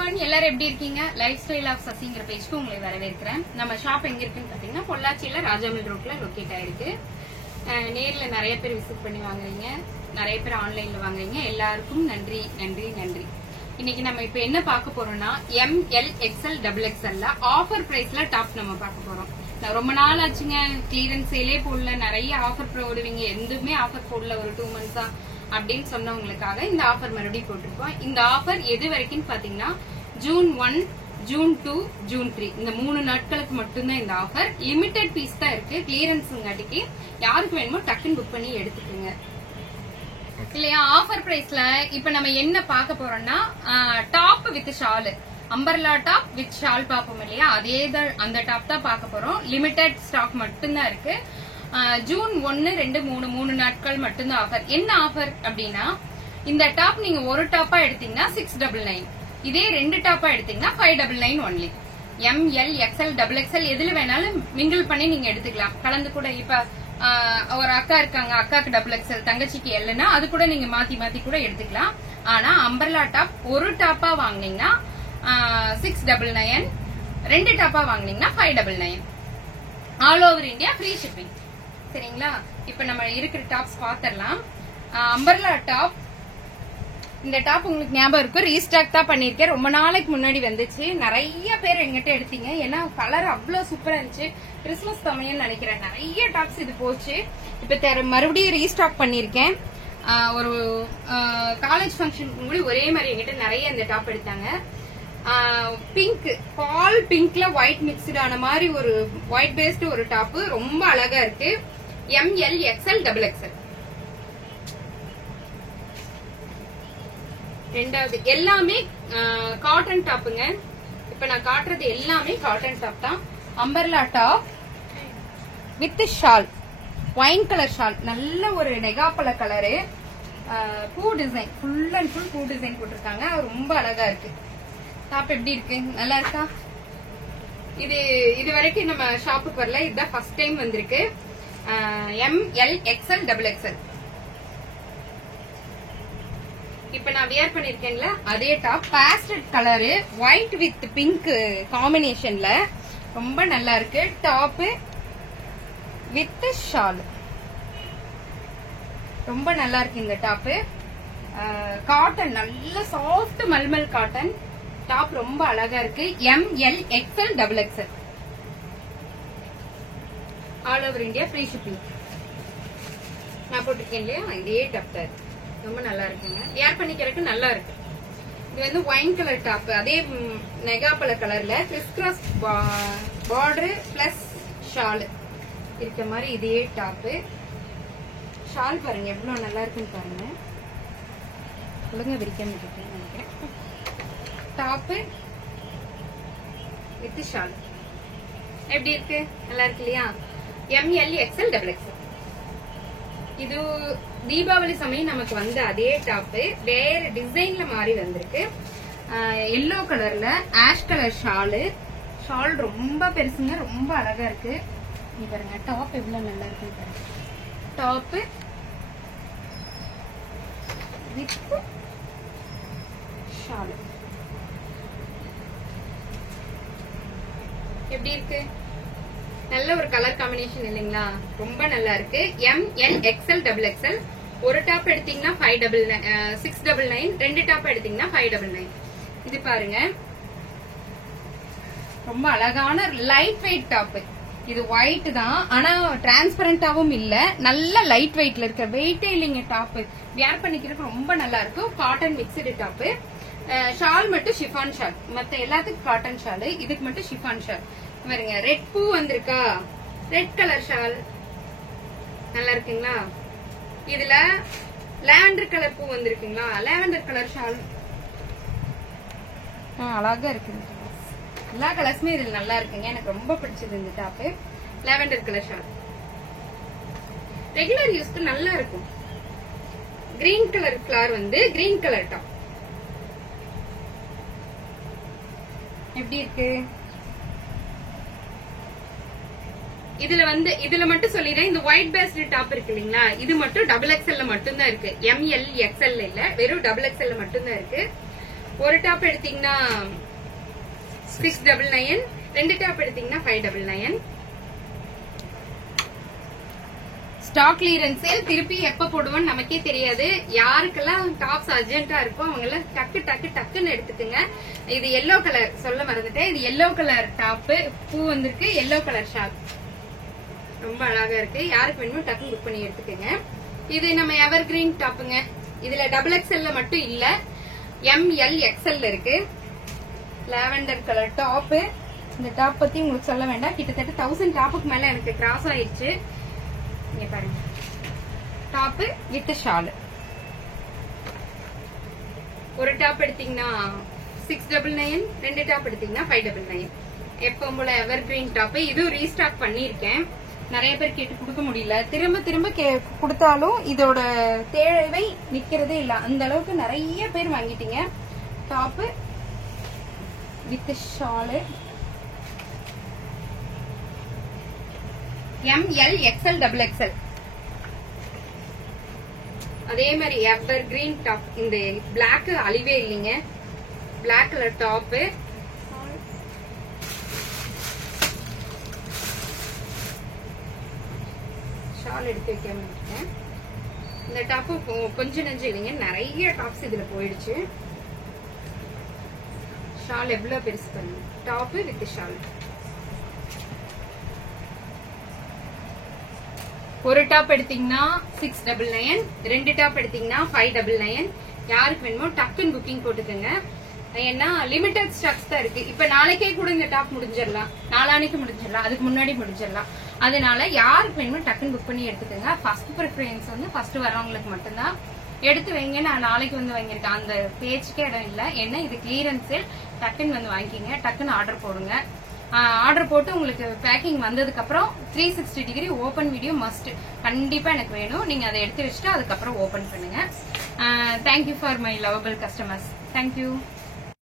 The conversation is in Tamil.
everyone, எல்லாரும் எப்படி இருக்கீங்க? லைஃப் ஸ்டைல் ஆஃப் சசிங்கிற பேஜ்க்கு உங்களை வரவேற்கிறேன். நம்ம ஷாப் எங்க இருக்குன்னு பாத்தீங்கன்னா பொள்ளாச்சியில ராஜாமில் ரோட்ல லொகேட் ஆயிருக்கு. நேர்ல நிறைய பேர் விசிட் பண்ணி வாங்குறீங்க, நிறைய பேர் ஆன்லைன்ல வாங்குறீங்க. எல்லாருக்கும் நன்றி நன்றி நன்றி. இன்னைக்கு நம்ம இப்ப என்ன பார்க்க போறோம்னா ML XL XXL ஆஃபர் பிரைஸ்ல டாப் நம்ம பார்க்க போறோம். ரொம்ப நாள் ஆச்சுங்க, கிளியரன்ஸ் சேலே போடல, நிறைய ஆஃபர் போடுவீங்க, எதுவுமே ஆஃபர் போடல ஒரு 2 months அப்படின்னு சொன்னவங்களுக்காக இந்த ஆஃபர் மறுபடியும் போட்டிருக்கோம். இந்த ஆஃபர் எது வரைக்கும் பாத்தீங்கன்னா June 1, June 2, June 3 இந்த 3 நாட்களுக்கு மட்டும்தான் இந்த ஆஃபர். லிமிடெட் பீஸ் தான் இருக்கு. கிளியரன்ஸ்ங்காட்டிக்கு யாருக்கு வேணுமோ டக்குன்னு புக் பண்ணி எடுத்துக்கோங்க இல்லையா. ஆஃபர் பிரைஸ்ல இப்ப நம்ம என்ன பார்க்க போறோம்னா top with shawl, umbrella top with shawl பாப்போம் இல்லையா, அதே தான் அந்த டாப் தான் பார்க்க போறோம். லிமிடெட் ஸ்டாக் மட்டும்தான் இருக்கு. ஜூன் 1, 2, 3 நாட்கள் மட்டும்தான் ஆஃபர். என்ன ஆஃபர் அப்படின்னா, இந்த டாப் நீங்க ஒரு டாப்பா எடுத்தீங்கன்னா 699, இதே 2 டாப்பா எடுத்தீங்கன்னா 599 ஒன்லி. ML XL XXL எதுல வேணாலும் மிங்கிள் பண்ணி நீங்க எடுத்துக்கலாம், கலந்து கூட. இப்ப ஒரு அக்கா இருக்காங்க, அக்காக்கு XXL, தங்கச்சிக்கு எல்னா அது கூட நீங்க மாத்தி மாத்தி கூட எடுத்துக்கலாம். ஆனா அம்பர்லா டாப் ஒரு டாப்பா வாங்கினீங்கன்னா 699, 2 டாப்பா வாங்கினீங்கன்னா 599. All over India free shipping. சரிங்களா. இப்ப நம்ம இருக்கிற டாப்ஸ் பாத்திரலாம். அம்பர்லா டாப், இந்த டாப் உங்களுக்கு ஞாபகம் இருக்கு, ரீஸ்டாக் தான் பண்ணிருக்கேன். ரொம்ப நாளைக்கு முன்னாடி வந்துச்சு, நிறைய பேர் எங்கிட்ட எடுத்தீங்க. ஏன்னா கலர் அவ்வளவு சூப்பரா இருந்துச்சு. கிறிஸ்துமஸ் சமயம் நினைக்கிறேன், நிறைய டாப்ஸ் இது போச்சு. இப்ப மறுபடியும் ரீஸ்டாக் பண்ணிருக்கேன். ஒரு காலேஜ் ஃபங்க்ஷனுக்கு முன்னாடி ஒரே மாதிரி எங்கிட்ட நிறைய இந்த டாப் எடுத்தாங்க. பிங்க், பால் பிங்க்ல ஒயிட் மிக்ஸ்டு ஆன மாதிரி ஒரு ஒயிட் பேஸ்ட் ஒரு டாப், ரொம்ப அழகா இருக்கு. ML XL XXL. ரெண்டாவது எல்லாமே காட்டன் டாப்புங்க. இப்ப நான் காட்டுறது எல்லாமே காட்டன் டாப் தான். Umbrella top with shawl, wine colour shawl, நல்ல ஒரு நெகாப்பழ கலரு, பூ டிசைன், ஃபுல் அண்ட் ஃபுல் பூ டிசைன் போட்டிருக்காங்க. ரொம்ப அழகா இருக்கு. டாப் எப்படி இருக்கு, நல்லா இருக்கா? இது வரைக்கும் நம்ம ஷாப்புக்கு வரல, இதுதான் ஃபர்ஸ்ட் டைம் வந்திருக்கு. ML XL XXL. இப்ப நான் வியர் பண்ணிருக்கேன்ல அதே top, pastel colour, white with pink காம்பினேஷன்ல ரொம்ப நல்லா இருக்கு. டாப் வித் ஷால் ரொம்ப நல்லா இருக்கு. இந்த டாப் காட்டன், நல்ல சாஃப்ட் மல்மல் காட்டன் டாப், ரொம்ப அழகா இருக்கு. ML XL XXL. All over India free shipping. நான் போட்டிருக்கேன் இல்லையா, இதே டாப் தான், ரொம்ப நல்லா இருக்குங்க. ஏர் பண்ணிக்கிறதுக்கு நல்லா இருக்கு. இது வந்து ஒயின் கலர் டாப், அதே நெகாப்பழ கலர்ல criss cross border plus shawl இருக்க மாதிரி இதே டாப். ஷால் பாருங்க எவ்வளவு நல்லா இருக்குன்னு பாருங்க. ஒழுங்கா விரிக்காம இருக்கேன்னு நினைக்கிறேன். டாப் வித் ஷால் எப்படி இருக்கு, நல்லா இருக்கு இல்லையா. ML XL XXL. இது தீபாவளி சமயம் நமக்கு வந்த அதே டாப், வேற டிசைன்ல மாறி வந்திருக்கு. எல்லோ கலர்ல ஆஷ் கலர் ஷாலு, ஷால் ரொம்ப பெருசுங்க, ரொம்ப அழகா இருக்கு. நீ பாருங்க டாப் எவ்வளவு நல்லா இருக்கு பாருங்க. டாப் வித் ஷாலு எப்படி இருக்கு, நல்ல ஒரு கலர் காம்பினேஷன் இல்லைங்களா, ரொம்ப நல்லா இருக்கு. ML XL XXL. ஒரு டாப் எடுத்தீங்கன்னா 699, 2 டாப் எடுத்தீங்கன்னா 599. இது பாருங்க ரொம்ப அழகான லைட் வெயிட் டாப். இது ஒயிட் தான், ஆனா டிரான்ஸ்பரண்டாவும் இல்ல, நல்ல லைட் வெயிட்ல இருக்க, வெயிட்டே இல்லைங்க டாப். வியர் பண்ணிக்கிறதுக்கு ரொம்ப நல்லா இருக்கும். Cotton mixed top. ஷால் மட்டும் ஷிஃபான் ஷால், மத்த எல்லாத்துக்கும் காட்டன் ஷால், இதுக்கு மட்டும் ஷிஃபான் ஷால். பாருங்க ரெட் பூ வந்திருக்கா, ரெட் கலர் ஷால் நல்லா இருக்குங்களா. இதுல லாவெண்டர் கலர் பூ வந்திருக்குங்களா, லாவெண்டர் கலர் ஷால் அழகா இருக்கு. எல்லா கலர்ஸுமே இதுல நல்லா இருக்குங்க, எனக்கு ரொம்ப பிடிச்சது இந்த top. Lavender colour shawl regular யூஸ்க்கு நல்லா இருக்கும். கிரீன் கலர் ஃபிளவர் வந்து கிரீன் கலர் டாப் எப்படி இருக்கு. இதுல மட்டும் சொல்லிடுறேன், இந்த ஒயிட் பேஸ்ட் டாப் இருக்கு இல்லீங்களா, இது மட்டும் XXL மட்டும் தான் இருக்கு. ML XL இல்ல, வெறும் XXL மட்டும் தான் இருக்கு. ஒரு டாப் எடுத்தீங்கன்னா 699, 2 டாப் எடுத்தீங்கன்னா 599. ஸ்டாக் கிளியரன்ஸ் சேல் திருப்பி எப்ப போடுவோம் நமக்கே தெரியாது. யாருக்கெல்லாம் டாப்ஸ் அர்ஜென்ட்டா இருக்கோ அவங்க எல்லாம் டக்குன்னு எடுத்துக்குங்க. இது எல்லோ கலர் சொல்ல மறந்துட்டேன். இது எல்லோ கலர் டாப், பூ வந்திருக்கு, எல்லோ கலர் ஷால் ரொம்ப அழகா இருக்கு. யாருக்கு வேணுமோ டக்கு புக் பண்ணி எடுத்துக்கங்க. இது நம்ம எவர் கிரீன் டாப்புங்க. இதுல XXL மட்டும் இல்ல, ML XL இருக்கு. Lavender colour top. இந்த டாப் பத்தி உங்களுக்கு சொல்ல வேண்டாம், கிட்டத்தட்ட 1000 டாப்புக்கு மேல எனக்கு கிராஸ் ஆயிடுச்சு. இங்க பாருங்க, டாப் வித் ஷால். ஒரு டாப் எடுத்தீங்கன்னா 699, 2 டாப் எடுத்தீங்கன்னா 599. எப்பவும் போல எவர் கிரீன் டாப். இதுவும் ரீஸ்டாக் பண்ணிருக்கேன். நிறைய பேர் கேட்டு கொடுக்க முடியல. திரும்ப கொடுத்தாலும் இதோட தேவை நிக்கிறதே இல்ல. அந்த அளவுக்கு நிறைய பேர் வாங்கிட்டீங்க. Top with shawl ML XL XXL. அதே மாதிரி எவர் கிரீன் டாப். இந்த பிளாக் அழிவே இல்லைங்க. Black colour top. ஷால் எடுத்து வைக்காம இருக்கேன். இந்த டாப் கொஞ்சம் நெஞ்சு இல்லைங்க, நிறைய டாப்ஸ் இதுல போயிடுச்சு. ஷால் எவ்வளவு பெருசு பண்ணுங்க. Top with shawl. ஒரு டாப் எடுத்தீங்கன்னா 699, 2 டாப் எடுத்தீங்கன்னா 599. யாருக்கு வேணுமோ டக்குன்னு புக்கிங் போட்டுக்கோங்க. ஏன்னா லிமிடெட் ஸ்டாக்ஸ் தான் இருக்கு. இப்ப நாளைக்கே கூட இந்த டாப் முடிஞ்சிடலாம், நாளானைக்கு முடிஞ்சிடலாம், அதுக்கு முன்னாடி முடிஞ்சிடலாம். அதனால யாருக்கு வேணுமோ டக்குன்னு புக் பண்ணி எடுத்துக்கோங்க. ஃபர்ஸ்ட் ப்ரிஃபரன்ஸ் வந்து ஃபர்ஸ்ட் வரவங்களுக்கு மட்டும்தான் எடுத்து வைங்க. நான் நாளைக்கு வந்து வாங்கியிருக்கேன், அந்த பேச்சுக்கே இடம் இல்லை. ஏன்னா இது கிளியரன்ஸ் சேல். டக்குன்னு வந்து வாங்கிக்கிங்க, டக்குன்னு ஆர்டர் போடுங்க. ஆர்டர் போட்டு உங்களுக்கு பேக்கிங் வந்ததுக்கு அப்புறம் 360 டிகிரி ஓபன் வீடியோ மஸ்ட் கண்டிப்பா எனக்கு வேணும். நீங்க அதை எடுத்து வச்சுட்டு அதுக்கப்புறம் ஓபன் பண்ணுங்க. Thank you for my lovable customers. Thank you.